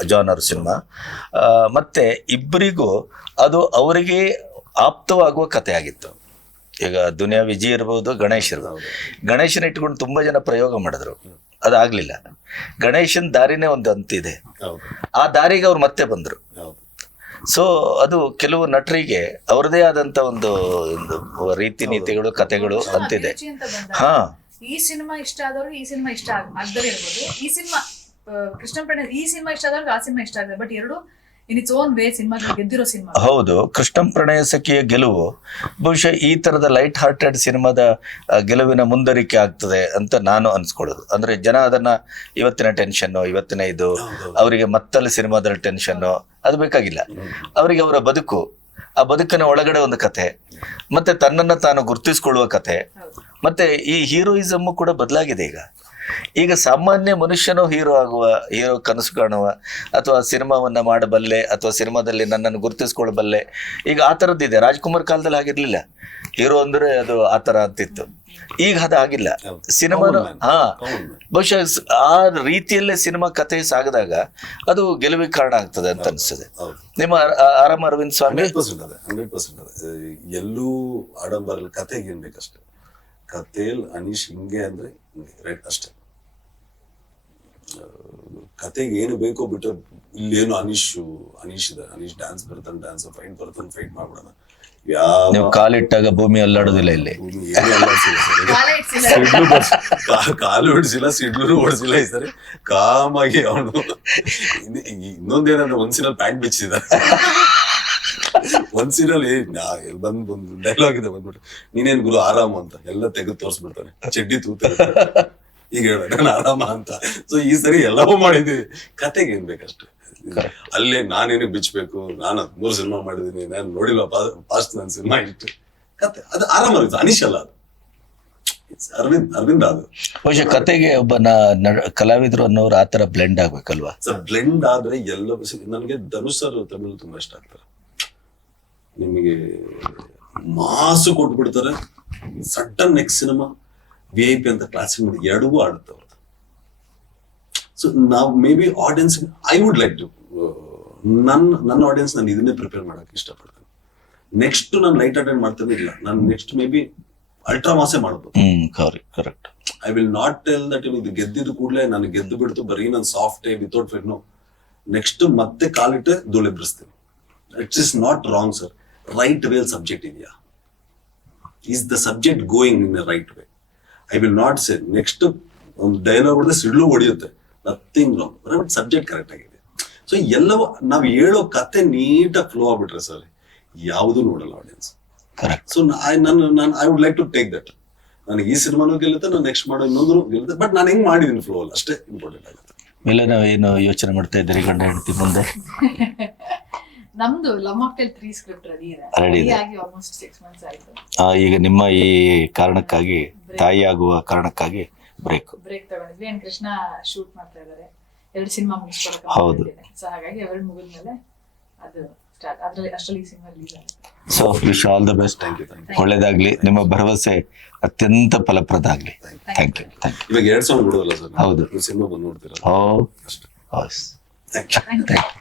C: ಜಾನರ್ ಸಿನಿಮಾ ಮತ್ತೆ ಇಬ್ಬರಿಗೂ ಅದು ಅವರಿಗೆ ಆಪ್ತವಾಗುವ ಕಥೆ ಆಗಿತ್ತು ಈಗ ದುನಿಯಾ ವಿಜಯ್ ಇರ್ಬೋದು ಗಣೇಶ್ ಇರ್ಬೋದು. ಗಣೇಶನ ಇಟ್ಕೊಂಡು ತುಂಬಾ ಜನ ಪ್ರಯೋಗ ಮಾಡಿದ್ರು. ಅದಾಗ್ಲಿಲ್ಲ. ಗಣೇಶನ್ ದಾರಿನೇ ಒಂದು ಅಂತಿದೆ
B: ಹೌದು.
C: ಆ ದಾರಿಗೆ ಅವ್ರು ಮತ್ತೆ ಬಂದರು.
B: ಹೌದು.
C: ಸೊ ಅದು ಕೆಲವು ನಟರಿಗೆ ಅವರದೇ ಆದಂತ ಒಂದು ಒಂದು ರೀತಿ ನೀತಿಗಳು ಕತೆಗಳು ಅಂತಿದೆ. ಹಾ.
A: ಈ ಸಿನಿಮಾ ಇಷ್ಟ ಆದವರು ಈ ಸಿನಿಮಾ ಇಷ್ಟ ಆಗ್ತದೆ ಈ ಸಿನಿಮಾ ಕೃಷ್ಣ ಪ್ರಣಯ ಈ ಸಿನಿಮಾ ಇಷ್ಟ ಆದವ್ರಿಗೆ ಆ ಸಿನಿಮಾ ಇಷ್ಟ ಆಗಿದೆ ಬಟ್ ಎರಡು in it's own way cinema ಗೆದ್ದಿರೋ cinema.
C: ಹೌದು ಕೃಷ್ಣ ಪ್ರಣಯ ಸಖಿಯ ಗೆಲುವು ಬಹುಶಃ ಈ ತರದ ಲೈಟ್ ಹಾರ್ಟೆಡ್ ಸಿನಿಮಾದ ಗೆಲುವಿನ ಮುಂದರಿಕೆ ಆಗ್ತದೆ ಅಂತ ನಾನು ಅನ್ಸ್ಕೊಳ್ಳೋದು. ಅಂದ್ರೆ ಜನ ಅದನ್ನ ಇವತ್ತಿನ ಟೆನ್ಷನ್ ಇವತ್ತಿನ ಇದು ಅವರಿಗೆ ಮತ್ತಲ್ಲಿ ಸಿನಿಮಾದ ಟೆನ್ಷನ್ ಅದು ಬೇಕಾಗಿಲ್ಲ. ಅವರಿಗೆ ಅವರ ಬದುಕು ಆ ಬದುಕಿನ ಒಳಗಡೆ ಒಂದು ಕತೆ ಮತ್ತೆ ತನ್ನನ್ನ ತಾನು ಗುರುತಿಸಿಕೊಳ್ಳುವ ಕತೆ ಮತ್ತೆ ಈ ಹೀರೋಯಿಸಮ್ ಕೂಡ ಬದಲಾಗಿದೆ ಈಗ. ಈಗ ಸಾಮಾನ್ಯ ಮನುಷ್ಯನು ಹೀರೋ ಆಗುವ ಹೀರೋ ಕನಸು ಕಾಣುವ ಅಥವಾ ಸಿನಿಮಾವನ್ನ ಮಾಡಬಲ್ಲೆ ಅಥವಾ ಸಿನಿಮಾದಲ್ಲಿ ನನ್ನನ್ನು ಗುರುತಿಸ್ಕೊಳ್ಬಲ್ಲೆ ಈಗ ಆ ಥರದ್ದಿದೆ ರಾಜ್ಕುಮಾರ್ ಕಾಲದಲ್ಲಿ ಆಗಿರ್ಲಿಲ್ಲ ಹೀರೋ ಅಂದ್ರೆ ಅದು ಆ ಥರ ಅಂತಿತ್ತು. ಈಗ ಅದು ಆಗಿಲ್ಲ.
B: Common
C: ಹಾ. ಬಹುಶಃ ಆ ರೀತಿಯಲ್ಲೇ ಸಿನಿಮಾ ಕಥೆ ಸಾಗಿದಾಗ ಅದು ಗೆಲುವಿಗೆ ಕಾರಣ ಆಗ್ತದೆ ಅಂತ ಅನಿಸ್ತದೆ ನಿಮ್ಮ ಆರಾಮ್ ಅರವಿಂದ್ ಸ್ವಾಮಿ
B: ಹಂಡ್ರೆಡ್ ಪರ್ಸೆಂಟ್ ಅದೇ ಎಲ್ಲೂ ಆಡಂಬರ ಕಥೆಗೆ ಏನ್ ಬೇಕಷ್ಟೇ. ಕಥೆಯಲ್ಲಿ ಅನೀಶ್ ಹಿಂಗೆ ಅಂದ್ರೆ ಹಿಂಗೆ ರೈಟ್ ಅಷ್ಟೇ. ಕತೆಗೆ ಏನು ಬೇಕೋ ಬಿಟ್ಟು ಇಲ್ಲೇನು ಅನೀಶ್ ಅನೀಶ್ ಇದೆ. ಅನೀಶ್ ಡ್ಯಾನ್ಸ್ ಬರ್ತಾನೆ ಡ್ಯಾನ್ಸ್ ಫೈಟ್ ಬರ್ತಾನೆ ಫೈಟ್ ಮಾಡ್ಬಿಡೋಣ. ಯಾವ
C: ನೀವು ಕಾಲಿಟ್ಟಾಗ ಭೂಮಿ ಅಲ್ಲಾಡೋದಿಲ್ಲ ಇಲ್ಲಿ.
A: ಕಾಲೇ
B: ಓಡಿಸಿಲ್ಲ ಸಿಡ್ಲು ಓಡಿಸಿಲ್ಲ ಈ ಸರಿ. ಕಾಮಾಗಿ ಅವನು ಇನ್ನೊಂದೇನಂದ್ರೆ ಒಂದ್ ಸೀನಲ್ಲಿ ಪ್ಯಾಂಟ್ ಬಿಚ್ಚಿದ. ಒಂದ್ ಏನ್ ಬಂದ್ ಬಂದ್ ಡೈಲಾಗ್ ಇದೆ ಬಂದ್ಬಿಟ್ಟು. ನೀನೇನ್ ಗುರು ಆರಾಮ ಅಂತ. ಎಲ್ಲ ತೆಗೆದು ತೋರಿಸ್ಬಿಡ್ತಾನೆ. ಚಡ್ಡಿ ತೂತ ಈಗ ಹೇಳ್ಬೇಕು. ನಾನು ಆರಾಮ ಅಂತ. ಸೊ ಈ ಸರಿ ಎಲ್ಲವೂ ಮಾಡಿದ್ದೀವಿ ಕತೆಗೆ ಏನ್ ಬೇಕಷ್ಟೇ. ಅಲ್ಲೇ ನಾನೇನು ಬಿಚ್ಚಬೇಕು ನಾನು ಮೂರು ಸಿನಿಮಾ ಮಾಡಿದೀನಿ ನಾನು ನೋಡಿಲ್ಲ ಫಾಸ್ಟ್ ನನ್ನ ಸಿನಿಮಾ ಇಟ್ಟು ಕತೆ ಅದು ಆರಾಮ ಅನೀಶ್ ಅಲ್ಲ ಅದು ಅರವಿಂದ್ ಅರವಿಂದ್ ಅದು.
C: ಬಹುಶಃ ಕತೆಗೆ ಒಬ್ಬ ನ- ಕಲಾವಿದ್ರು ಅನ್ನೋರು ಆ ತರ ಬ್ಲೆಂಡ್ ಆಗ್ಬೇಕಲ್ವಾ?
B: ಸರ್ ಬ್ಲೆಂಡ್ ಆದ್ರೆ ಎಲ್ಲ ನನಗೆ ಧನುಷ್ ಸರ್ ತಮಿಳು ತುಂಬಾ ಇಷ್ಟ ಆಗ್ತಾರೆ. ನಿಮಗೆ ಮಾಸು ಕೊಟ್ಬಿಡ್ತಾರೆ. Sudden next cinema V I P ಅಂತ ಕ್ಲಾಸಿಕ್ ನೋಡಿ ಎರಡೂ ಆಡುತ್ತೆ ಅವ್ರದ್ದು. ಸೊ ನಾವು maybe audience I would like to ನನ್ನ ನನ್ನ ಆಡಿಯನ್ಸ್ ನಾನು ಇದನ್ನೇ ಪ್ರಿಪೇರ್ ಮಾಡೋಕೆ ಇಷ್ಟಪಡ್ತೇನೆ. ನೆಕ್ಸ್ಟ್ ನಾನು ನೈಟ್ ಅಟೆಂಡ್ ಮಾಡ್ತಾನೆ ಇಲ್ಲ. ನಾನು ನೆಕ್ಸ್ಟ್ ಮೇ ಬಿ ಅಲ್ಟ್ರಾ ಮಾಸೆ ಮಾಡ್ಬೋದು.
C: Correct
B: I will not tell that ಇದು ಗೆದ್ದಿದ್ದು ಕೂಡಲೇ ನಾನು ಗೆದ್ದು ಬಿಡ್ತು ಬರೀ ನಾನು soft without fight no next ಮತ್ತೆ ಕಾಲಿಟ್ಟೆ ಧೂಳೆಬ್ರಿಸ್ತೀನಿ it's is not wrong sir right well subject ಇದೆಯಾ? Is the subject going in right way I will not say next ಒಂದು ಡೈಲಾಗ್ ಹೊಡೆದ್ರೆ ಸಿಡ್ಲು ಹೊಡೆಯುತ್ತೆ. ನಥಿಂಗ್ ರಾಂಗ್ ಸಬ್ಜೆಕ್ಟ್ ಕರೆಕ್ಟ್ ಆಗಿದೆ. ಸೊ ಎಲ್ಲವೂ ನಾವು ಹೇಳೋ ಕತೆ ನೀಟಾಗಿ ಫ್ಲೋ ಆಗ್ಬಿಟ್ರೆ ಸರ್ ಯಾವುದೂ ನೋಡಲ್ಲ ಆಡಿಯನ್ಸ್
C: ಕರೆಕ್ಟ್
B: ಸೊ ಐ ನಾನು ನಾನು I would like to take that ನನಗೆ ಈ ಸಿನಿಮಾನು ಗೆಲ್ಲುತ್ತೆ ನಾನು ನೆಕ್ಸ್ಟ್ ಮಾಡೋ ಇನ್ನೊಂದು ಗೆಲ್ಲುತ್ತೆ ಬಟ್ ನಾನು ಹೆಂಗೆ ಮಾಡಿದ್ದೀನಿ ಫ್ಲೋ ಅಲ್ಲ ಅಷ್ಟೇ ಇಂಪಾರ್ಟೆಂಟ್ ಆಗುತ್ತೆ.
C: ಮೇಲೆ ನಾವು ಏನು ಯೋಚನೆ ಮಾಡ್ತಾ ಇದ್ದೀರಿ ಗಂಡ ಹೆಂಡತಿ ಮುಂದೆ?
A: ನಮ್ದು ತ್ರೀ ಸ್ಕ್ರಿಪ್ಟ್ ರೆಡಿ ಇದೆ.
C: Ready
A: ಆಗಿ ಆಲ್ಮೋಸ್ಟ್ ಸಿಕ್ಸ್ ಮಂತ್ಸ್ ಆಯ್ತು.
C: ಈಗ ನಿಮ್ಮ ಈ ಕಾರಣಕ್ಕಾಗಿ ತಾಯಿಯಾಗುವ ಕಾರಣಕ್ಕಾಗಿ ಬ್ರೇಕ್
A: ಬ್ರೇಕ್ ತಗೊಂಡಿದ್ವಿ. ಅಂಡ್ ಕೃಷ್ಣ ಶೂಟ್ ಮಾಡ್ತಾ ಇದಾರೆ ಎರಡು ಸಿನಿಮಾ
C: ಹೌದು.
A: ಮುಗಿಸ್ಕೊಳಕ್ಕೆ ಸೊ ಹಾಗಾಗಿ ಎರಡು ಮುಗಿದ್ಮೇಲೆ ಅದು ಸ್ಟಾರ್ಟ್ ಅದ್ರಲ್ಲಿ ಅಷ್ಟರಲ್ಲಿ ಈ ಸಿನಿಮಾ ರಿಲೀಸ್ ಆಗುತ್ತೆ
C: so wish all the best
B: thank you thank you
C: ಒಳ್ಳೇದಾಗ್ಲಿ. ನಿಮ್ಮ ಭರವಸೆ ಅತ್ಯಂತ ಫಲಪ್ರದ ಆಗ್ಲಿ. ಥ್ಯಾಂಕ್ ಯು ಥ್ಯಾಂಕ್ ಯು
B: ಇವಾಗ ಎರಡು ಸಾವಿರ ಬಿಡೋದಲ್ಲ ಸರ್?
C: ಹೌದು.
B: ಸಿನಿಮಾ ಬಂದು ನೋಡ್ತೀರಾ
C: oh
B: thank you
A: thank you